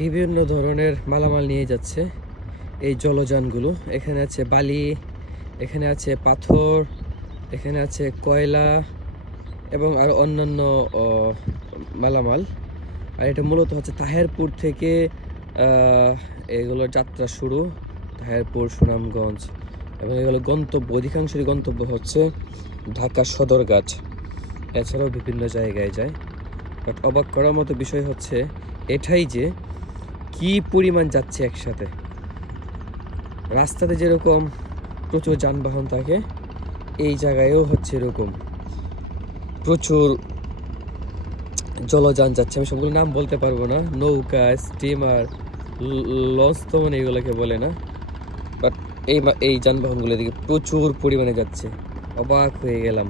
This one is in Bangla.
বিভিন্ন ধরনের মালামাল নিয়ে যাচ্ছে এই জলযানগুলো। এখানে আছে বালি, এখানে আছে পাথর, এখানে আছে কয়লা এবং আরও অন্যান্য মালামাল। আর এটা মূলত হচ্ছে তাহেরপুর থেকে এগুলোর যাত্রা শুরু, তাহেরপুর, সুনামগঞ্জ, এবং এগুলো গন্তব্য, অধিকাংশেরই গন্তব্য হচ্ছে ঢাকা সদরঘাট। এছাড়াও বিভিন্ন জায়গায় যায়। বাট অবাক করার মতো বিষয় হচ্ছে এটাই যে কি পরিমাণ যাচ্ছে একসাথে। রাস্তাতে যেরকম প্রচুর যানবাহন থাকে, এই জায়গায়ও হচ্ছে এরকম প্রচুর জলযান যাচ্ছে। আমি সবগুলো নাম বলতে পারবো না, নৌকা, স্টিমার, লঞ্চ তো মানে এগুলোকে বলে না, বাট এই যানবাহনগুলো এদিকে প্রচুর পরিমাণে যাচ্ছে। অবাক হয়ে গেলাম।